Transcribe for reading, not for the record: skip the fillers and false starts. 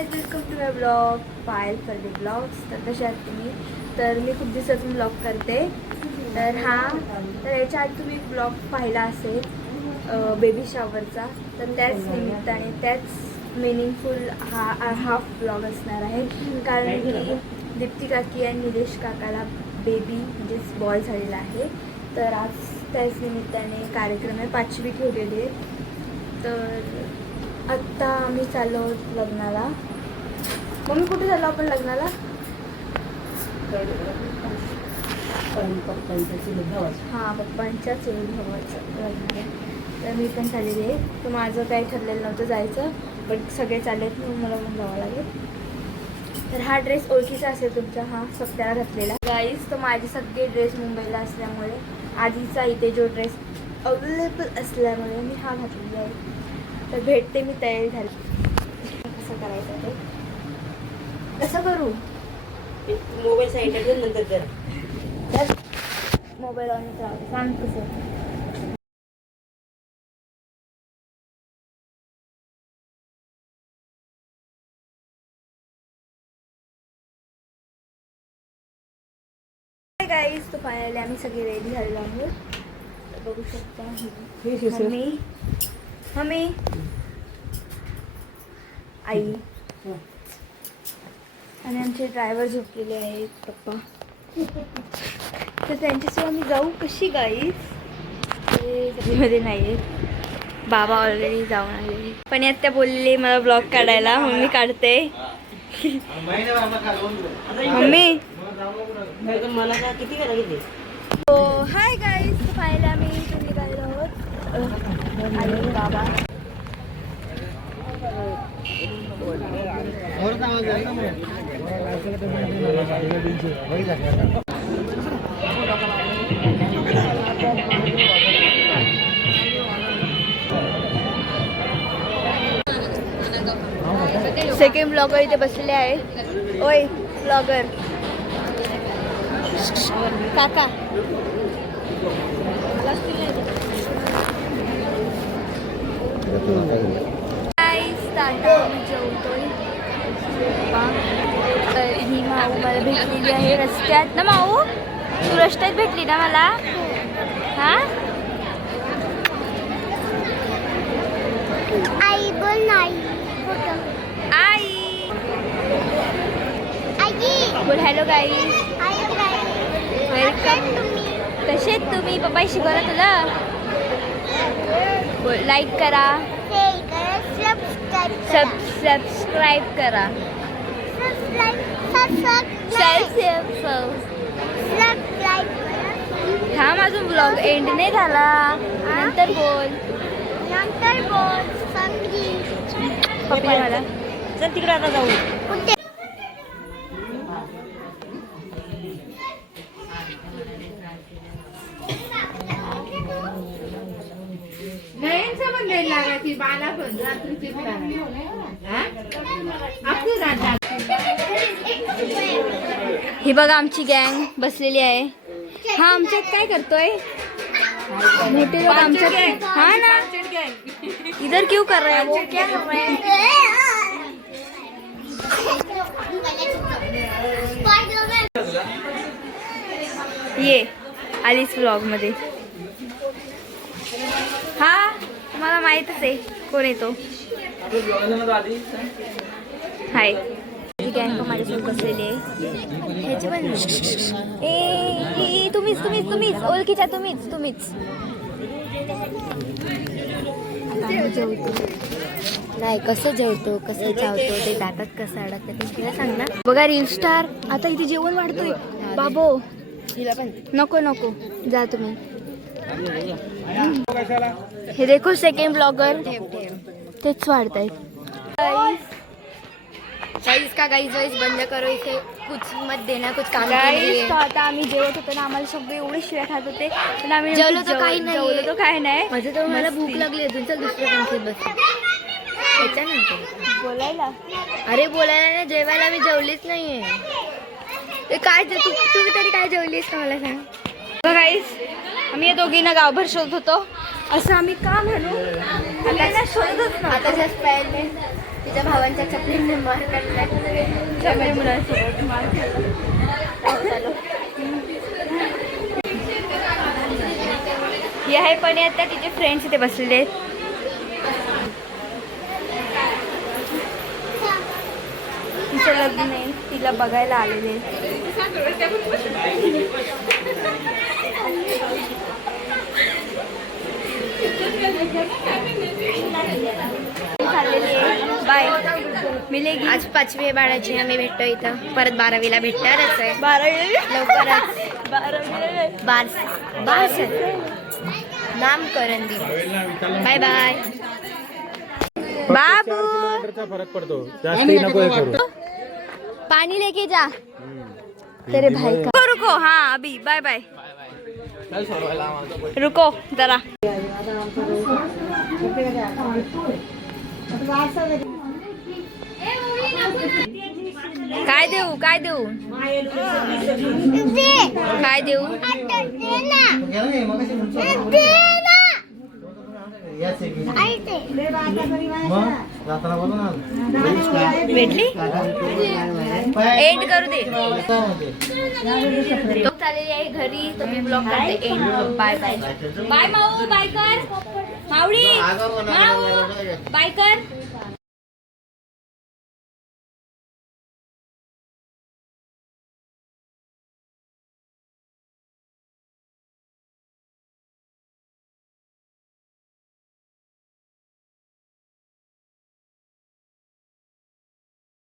Guys, welcome to my blog Payal Farde blogs. तर कसे आहात तुम्ही? तर मी खूप दिवसातून ब्लॉग करते. तर याच्या आधी तुम्ही ब्लॉग पाहिला असेल बेबी शॉवरचा. तर त्याच निमित्ताने त्याच मिनिंगफुल हाफ ब्लॉग असणार आहे. कारण की दीप्ती काकी आणि निलेश काकाला बेबी म्हणजेच बॉय झालेला आहे. तर आज त्याच निमित्ताने कार्यक्रम आहे, 5वी ठेवलेली आहे. तर आत्ता आम्ही चाललो लग्नाला. मम्मी कुठे चाललो आपण लग्नाला? हां, पप्पांच्या चुलत भावाचं लग्न आहे. तर मी पण चाललेली आहे. तर माझं काही ठरलेलं नव्हतं जायचं, पण सगळे चाललेत म्हणून मला पण जावं लागेल. तर हा ड्रेस ओळखीचा असेल तुमचा, हा सप्त्याला घातलेला गाईज. तर माझे सगळे ड्रेस मुंबईला असल्यामुळे आधीचा इथे जो ड्रेस अवेलेबल असल्यामुळे मी हा घातलेला आहे. तर भेटते, मी तयारी झाली. कसं करायचं ते कसं करू? मोबाईल साईडला घेऊन नंतर कर. मोबाईल ऑन करावं, सांग कसं. गाईज, तो फायनली आम्ही सगळे रेडी झालेलो आहोत. बघू शकता मम्मी मम्मी आई आणि आमचे ड्रायव्हर झोपलेले आहेत पप्पा. तर त्यांच्यासोबत आम्ही जाऊ कशी गाईज? ते मध्ये नाही आहेत, बाबा ऑलरेडी जाऊन आलेले. पण यात त्या बोललेले मला ब्लॉग काढायला, मम्मी काढते. मम्मी मला का किती वेळा घेते? हो हाय गाईज, फायनली आम्ही इथून निघालेलो आहोत. आणि बाबा सेकंड ब्लॉगर इथे बसलेले आहे. ओय ब्लॉगर काका. जेवतोय. ही माऊ मला भेटलेली आहे रस्त्यात ना. माऊ, तू रस्त्यात भेटली ना मला? हा आई बोल नाही. आई बोल हॅलो गाईज. वेलकम. कसे आहेत तुम्ही? पप्पा शिकवलं तुला? बोल लाईक करा, सबस्क्राईब करा. थांब, अजून ब्लॉग एंड नाही झाला. नंतर बोल पप्पा मला. चल तिकडे आता जाऊ. ही बघा आमची गँग बसलेली आहे. हा आमच्यात काय करतोय? मोठे लोक आमच्यात. हा ना, इधर क्यों कर रहे हैं वो? क्या कर रहे हैं? ये आलीस ब्लॉग मध्ये. हा तुम्हाला माहीतच आहे कोण येतो. हाय, गँग माझ्यासोबत बसलेली आहे. ह्याची पण तुम्हीच ओळखीच्या तुम्हीच. जेवतो नाही, कसं जेवतो, कसं चावतो, ते दातात कसं अडकतं तिला सांग ना. बघा रील स्टार आता इथे जेवण वाढतोय. बाबो नको जा तुम्ही. हे देखो सेकंड ब्लॉगर तेच वाढतायत. गाइस बंद करो इसे, कुछ मत देना, कुछ काम गाइस. तो आता आम्ही जेवत होतो ना, आम्हाला सगळे एवढे शिव्या खात होते, पण आम्ही जेवलो तर काही नाही. माझं तर मला भूक लागली अजून. चल दुसऱ्या पंक्तीत बस. त्याच्यानंतर बोलायला नाही, जेवायला मी जेवलीच नाहीये. काय तू तरी काय जेवलीस का मला सांग. गाइस, आम्ही या दोघींना गावभर शोधत होतो. असं आम्ही का म्हणू, आम्ही शोधतच ना. आता तिच्या भावांच्या चपलीने मार काढलाय. सगळे मुलांसोबत मार खाल्ला. हे आहे पण आता तिचे फ्रेंड्स इथे बसलेले आहेत. तिचं लग्न नाही, तिला बघायला आलेले चाललेली आहे. बाय मिलेगी. आज 5वी बाळाची आम्ही भेटतो इथं. परत 12वीला भेटणारच आहे 12 लवकरच. 12 बास नामकरण दिन. Bye bye. बाबू फरक पडतो जास्त नको करू. पानी लेके जा तेरे भाई का. रुको हाँ अभी बाय बाय. रुको जरा. काय देऊ काय देऊ काय देऊ. भेटली एंड करू दे. चाललेली आहे घरी. तर मी ब्लॉग करते एंड. Bye bye. बाय माऊ. बाय कर मावडी. बाय कर.